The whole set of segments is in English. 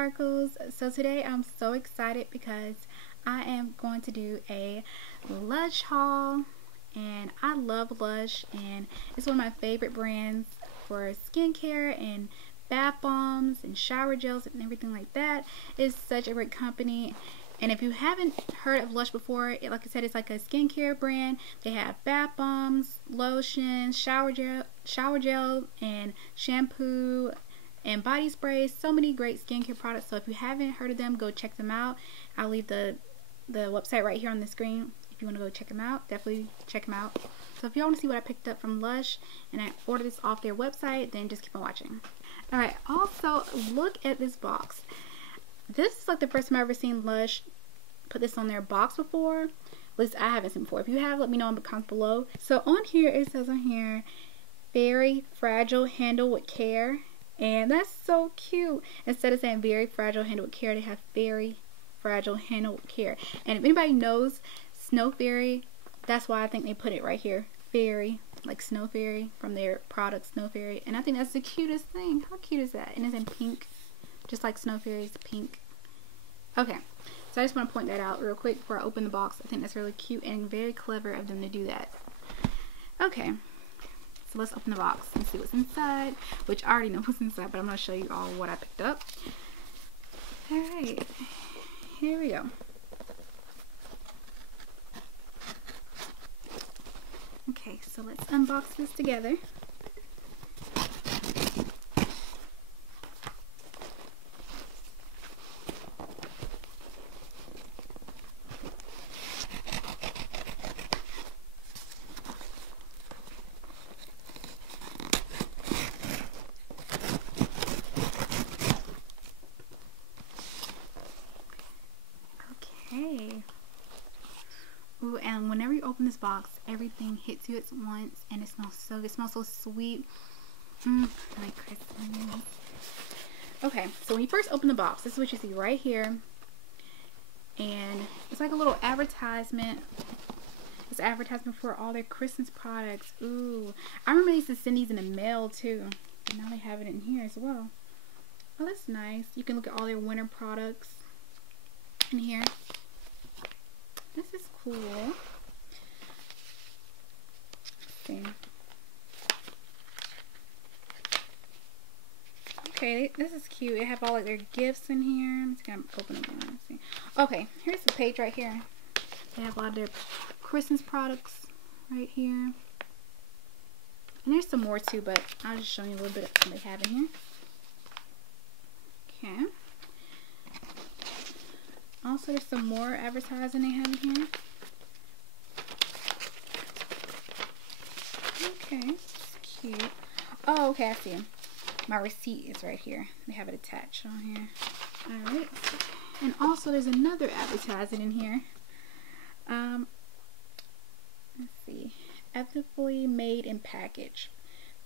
sparkles. So today I'm so excited because I am going to do a Lush haul, and I love Lush, and it's one of my favorite brands for skincare and bath bombs and shower gels and everything like that. It's such a great company. And if you haven't heard of Lush before, like I said, it's like a skincare brand. They have bath bombs, lotions, shower gel, and shampoo and body sprays. So many great skincare products. So if you haven't heard of them, go check them out. I'll leave the website right here on the screen. If you want to go check them out, definitely check them out. So if you want to see what I picked up from Lush and I ordered this off their website, then just keep on watching. Alright, also look at this box. This is like the first time I've ever seen Lush put this on their box before. At least I haven't seen before. If you have, let me know in the comments below. So on here, it says on here, very fragile, handle with care. And that's so cute. Instead of saying very fragile, handle with care, they have very fragile, handle with care. And if anybody knows Snow Fairy, that's why I think they put it right here. Fairy, like Snow Fairy from their product Snow Fairy. And I think that's the cutest thing. How cute is that? And it's in pink. Just like Snow Fairy's pink. Okay, so I just want to point that out real quick before I open the box. I think that's really cute and very clever of them to do that. Okay, so let's open the box and see what's inside, which I already know what's inside, but I'm going to show you all what I picked up. Alright, here we go. Okay, so let's unbox this together. Ooh, and whenever you open this box, everything hits you at once, and it smells so good. It smells so sweet. Like Christmas. Okay, so when you first open the box, this is what you see right here. And it's like a little advertisement. It's an advertisement for all their Christmas products. Ooh, I remember they used to send these in the mail too. But now they have it in here as well. Oh, that's nice. You can look at all their winter products in here. This is cool. Let's see. Okay, this is cute. They have all like their gifts in here. I'm just gonna open it again. Let's see. Okay, here's the page right here. They have a lot of their Christmas products right here. And there's some more too, but I'll just show you a little bit of what they have in here. Okay. Also, there's some more advertising they have in here. Okay, it's cute. Oh, okay, I see. My receipt is right here. They have it attached on here. Alright. And also, there's another advertising in here. Let's see. Ethically made and packaged.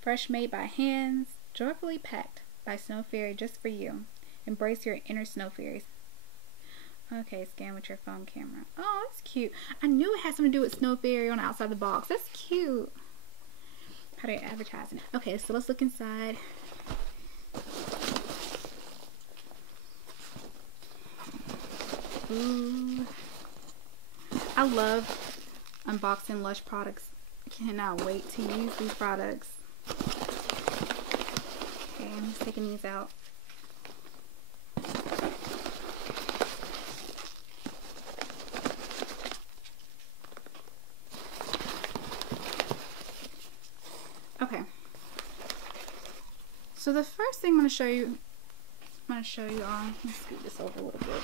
Fresh made by hands. Joyfully packed by Snow Fairy just for you. Embrace your inner Snow Fairies. Okay, scan with your phone camera. Oh, that's cute. I knew it had something to do with Snow Fairy on the outside of the box. That's cute. How they're advertising. Okay, so let's look inside. Ooh. I love unboxing Lush products. I cannot wait to use these products. Okay, I'm just taking these out. Okay, so the first thing I'm going to show you all, let's scoot this over a little bit.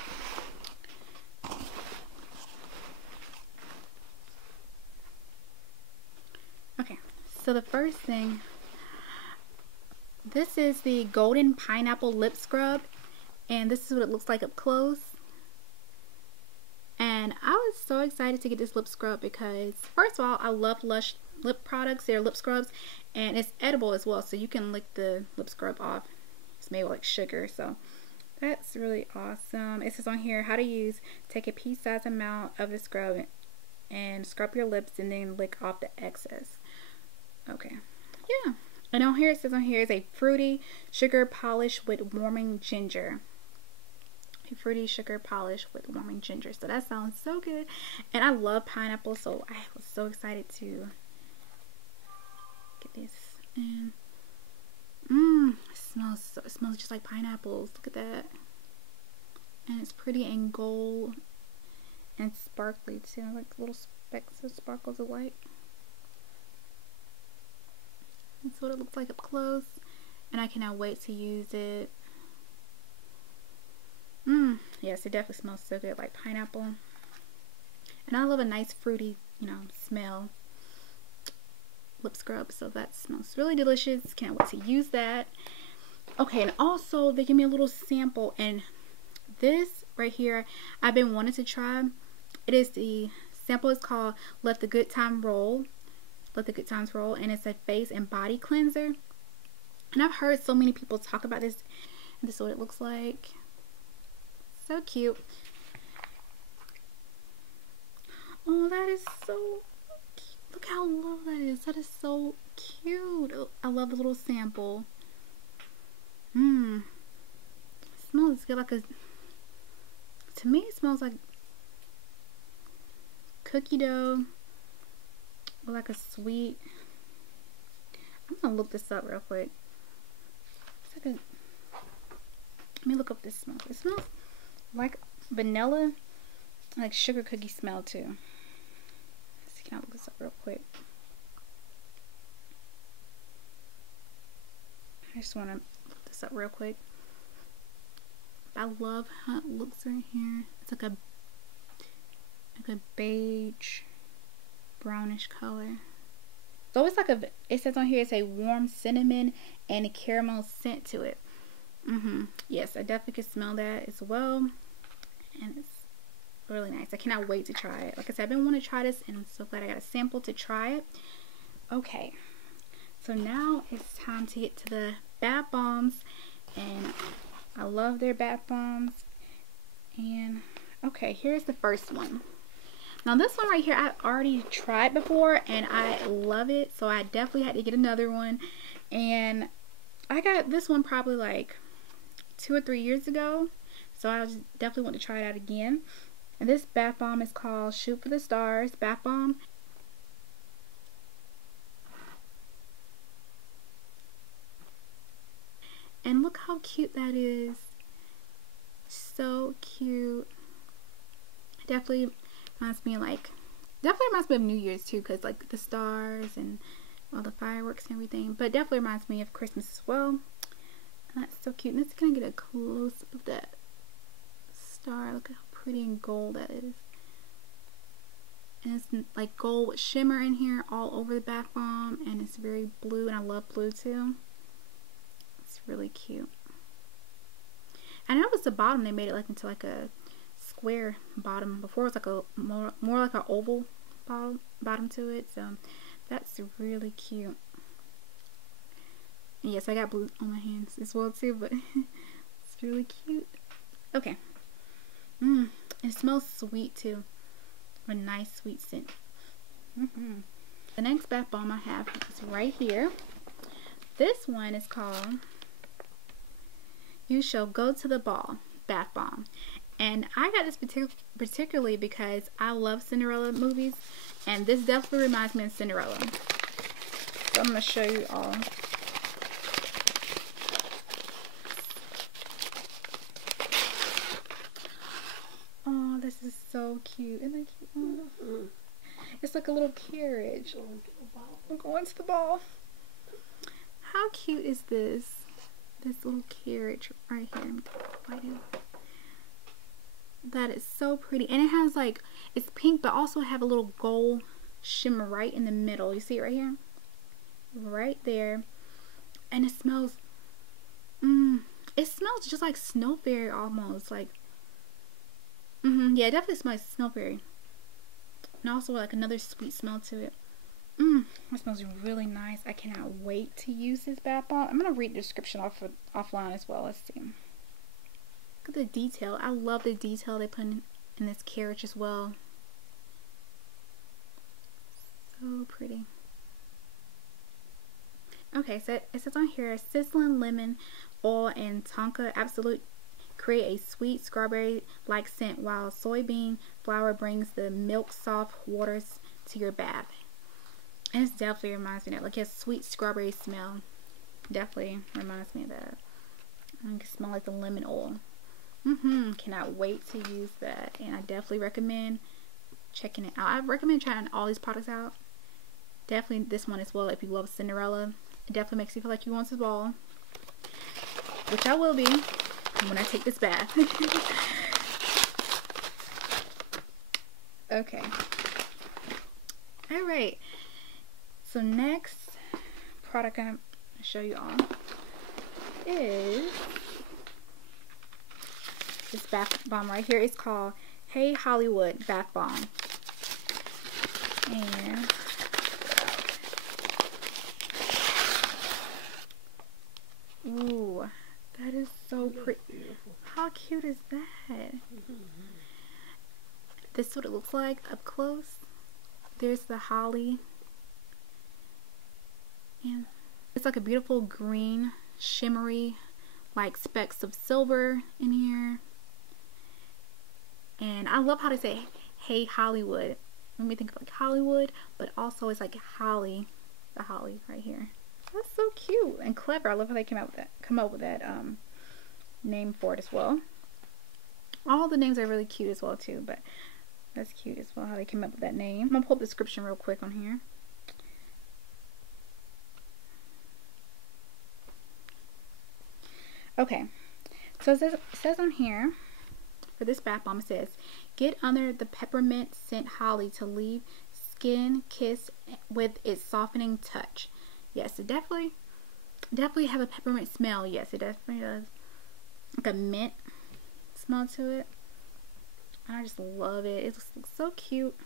Okay, so the first thing, this is the Golden Pineapple Lip Scrub, and this is what it looks like up close. And I was so excited to get this lip scrub because, first of all, I love Lush lip products, their lip scrubs, and it's edible as well, so you can lick the lip scrub off. It's made with like sugar, so that's really awesome. It says on here how to use. Take a pea-sized amount of the scrub and scrub your lips and then lick off the excess. Okay, yeah. And on here it says on here is a fruity sugar polish with warming ginger. a fruity sugar polish with warming ginger. So that sounds so good. And I love pineapple, so I was so excited to get this. And it smells just like pineapples. Look at that. And it's pretty and gold and sparkly too, like little specks of sparkles of white. That's what it looks like up close, and I cannot wait to use it. Yes, it definitely smells so good, like pineapple. And I love a nice fruity, you know, smell. Lip scrub, so that smells really delicious. Can't wait to use that. Okay, and also they give me a little sample, and this right here I've been wanting to try. It is the sample is called Let the Good Times Roll, and it's a face and body cleanser. And I've heard so many people talk about this, and this is what it looks like. So cute. Oh, that is so cute. Look how low that is. That is so cute. I love the little sample. It smells good, like a, to me it smells like cookie dough or like a sweet, I'm gonna look this up real quick. It's like a, let me look up this smell. It smells like vanilla, like sugar cookie smell too. Let's see, can I look this up real quick? I just want to look this up real quick. I love how it looks right here. It's like a beige brownish color. So it's like a, it says on here it's a warm cinnamon and a caramel scent to it. Yes, I definitely can smell that as well, and it's really nice. I cannot wait to try it. Like I said, I've been wanting to try this, and I'm so glad I got a sample to try it. Okay, so now it's time to get to the bath bombs, and I love their bath bombs. And okay, here's the first one. Now this one right here I've already tried before and I love it, so I definitely had to get another one. And I got this one probably like 2 or 3 years ago, so I just definitely want to try it out again. And this bath bomb is called Shoot for the Stars Bath Bomb. And look how cute that is. So cute. Definitely reminds me of of New Year's too, because like the stars and all the fireworks and everything. But definitely reminds me of Christmas as well. And that's so cute. And let's kind of get a close up of that star. Look how pretty and gold that is. And it's like gold with shimmer in here all over the bath bomb, and it's very blue, and I love blue too. It's really cute. I noticed the bottom they made it like into like a square bottom. Before it was like a more like an oval bottom to it, so that's really cute. And yes, I got blue on my hands as well too, but it's really cute. Okay. It smells sweet too. A nice sweet scent. The next bath bomb I have is right here. This one is called You Shall Go to the Ball Bath Bomb. And I got this particularly because I love Cinderella movies, and this definitely reminds me of Cinderella. So I'm going to show you all. Oh, this is so cute. Isn't that cute? Oh. It's like a little carriage. I'm going to the ball. How cute is this? This little carriage right here. That is so pretty, and it has like, it's pink but also have a little gold shimmer right in the middle. You see it right here, right there. And it smells just like snowberry almost, like yeah, it definitely smells like snowberry, and also like another sweet smell to it. It smells really nice. I cannot wait to use this bath bomb. I'm gonna read the description offline as well. Let's see. Look at the detail. I love the detail they put in this carriage as well. So pretty. Okay, so it says on here, sizzling lemon oil and tonka absolute create a sweet strawberry-like scent, while soybean flour brings the milk-soft waters to your bath. And it definitely reminds me of that. Like, a sweet strawberry smell. Definitely reminds me of that. I can smell like the lemon oil. Cannot wait to use that. And I definitely recommend checking it out. I recommend trying all these products out. Definitely this one as well. If you love Cinderella, it definitely makes you feel like you want to ball, which I will be when I take this bath. Okay. Alright. So next product I'm going to show you all is this bath bomb right here. It's called Hey Hollywood Bath Bomb. And ooh, that is so pretty. How cute is that? This is what it looks like up close. There's the holly. And it's like a beautiful green, shimmery, like specks of silver in here. And I love how they say, Hey Hollywood. Let me think of like Hollywood, but also it's like holly. The holly right here. That's so cute and clever. I love how they come up with that name for it as well. All the names are really cute as well too, but that's cute as well how they came up with that name. I'm gonna pull up the description real quick on here. Okay, so it says on here for this bath bomb, it says, get under the peppermint scent holly to leave skin kiss with its softening touch. Yes, it definitely have a peppermint smell. Yes, it definitely does. Like a mint smell to it. I just love it. It looks so cute.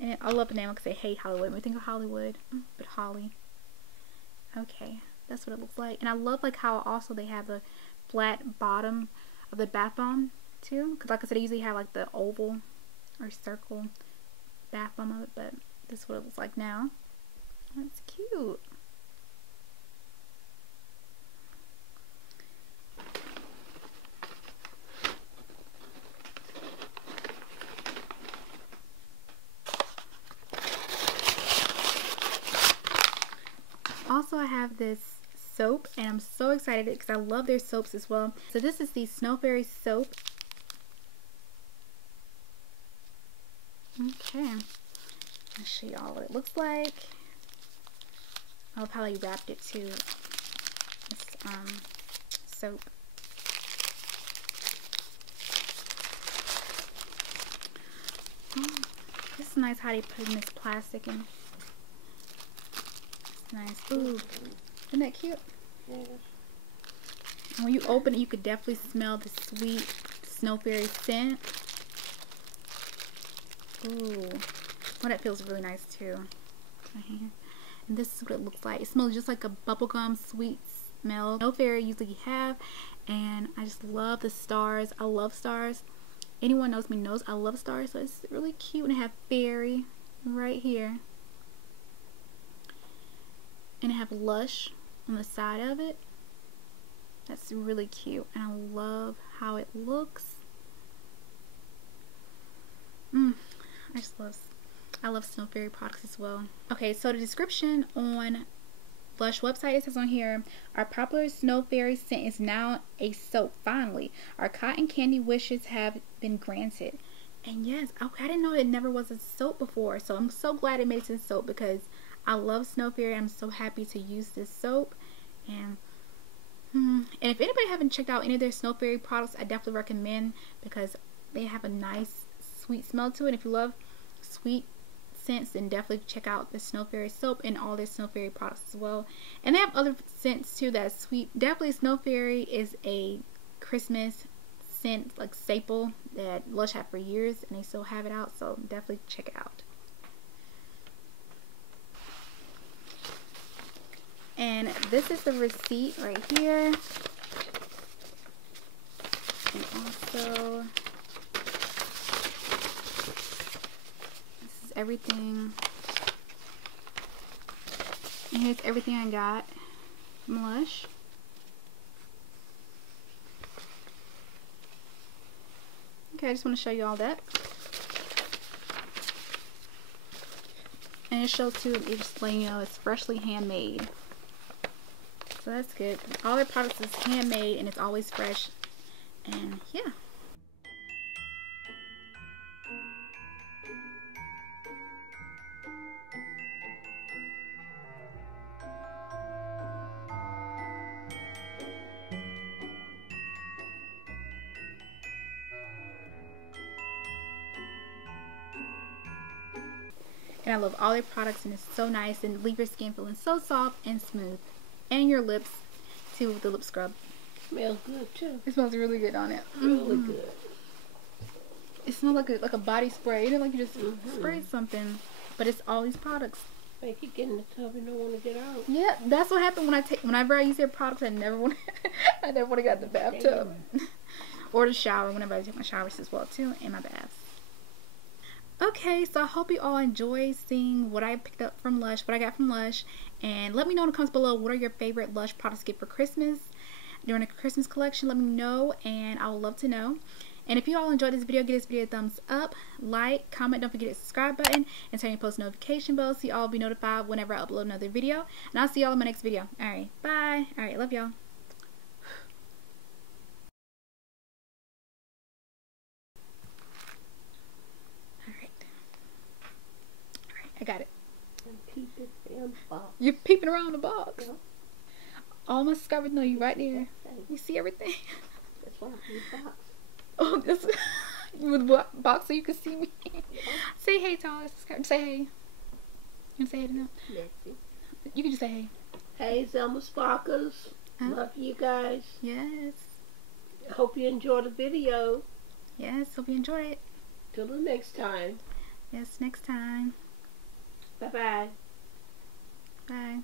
And I love the name. I could say Hey Hollywood. When we think of Hollywood, but holly. Okay, that's what it looks like. And I love like how also they have the flat bottom of the bath bomb too. Because like I said, I usually have like the oval or circle bath bomb of it, but this is what it looks like now. That's cute. Also, I have this soap, and I'm so excited because I love their soaps as well. So this is the Snow Fairy soap. Okay, I'll show you all what it looks like. I'll probably wrapped it to this soap. Oh, this is nice how they put in this plastic and nice. Ooh, isn't that cute? And when you open it, you could definitely smell the sweet Snow Fairy scent. Ooh, well, that feels really nice too. And this is what it looks like. It smells just like a bubblegum sweet smell Snow Fairy usually have. And I just love the stars. I love stars. Anyone knows me knows I love stars, so it's really cute. And I have fairy right here. And I have Lush on the side of it. That's really cute, and I love how it looks. I love Snow Fairy products as well. Okay, so the description on Lush website, it says on here, our popular Snow Fairy scent is now a soap. Finally, our cotton candy wishes have been granted. And yes, I didn't know it never was a soap before, so I'm so glad it made it to soap because I love Snow Fairy. I'm so happy to use this soap. And if anybody haven't checked out any of their Snow Fairy products, I definitely recommend because they have a nice sweet smell to it. If you love sweet scents, then definitely check out the Snow Fairy soap and all their Snow Fairy products as well. And they have other scents too that's sweet. Definitely Snow Fairy is a Christmas scent, like staple that Lush had for years, and they still have it out, so definitely check it out. And this is the receipt right here. And also, this is everything. And here's everything I got from Lush. Okay, I just want to show you all that. And it shows too, it's just letting you know it's freshly handmade. So that's good. All their products is handmade and it's always fresh. And yeah. And I love all their products, and it's so nice and leave your skin feeling so soft and smooth. And your lips too with the lip scrub. Smells good too. It smells really good on it. Really good. It smells like a body spray. You know, like you just spray something, but it's all these products. Make you get in the tub and don't want to get out. Yeah, that's what happened whenever I use their products. I never want to get out the bathtub or the shower. Whenever I take my showers as well too, and my baths. Okay, so I hope you all enjoy seeing what I picked up from Lush, what I got from Lush, and let me know in the comments below what are your favorite Lush products to get for Christmas during the Christmas collection. Let me know, and I would love to know. And if you all enjoyed this video, give this video a thumbs up, like, comment, don't forget to subscribe button, and turn your post notification bell so you all will be notified whenever I upload another video. And I'll see y'all in my next video. Alright, bye. Alright, love y'all. I got it. You're peeping around the box. Yeah. All my subscribers know you right there. You see everything. That's why I'm in the box. Oh, this with what box so you can see me. Yeah. Say hey to all the subscribers. Say hey. You can say hey to them. You can just say hey. Hey, Zelma Sparkles. Love you guys. Yes. Hope you enjoy the video. Yes, hope you enjoy it. Till the next time. Yes, next time. Bye-bye. Bye.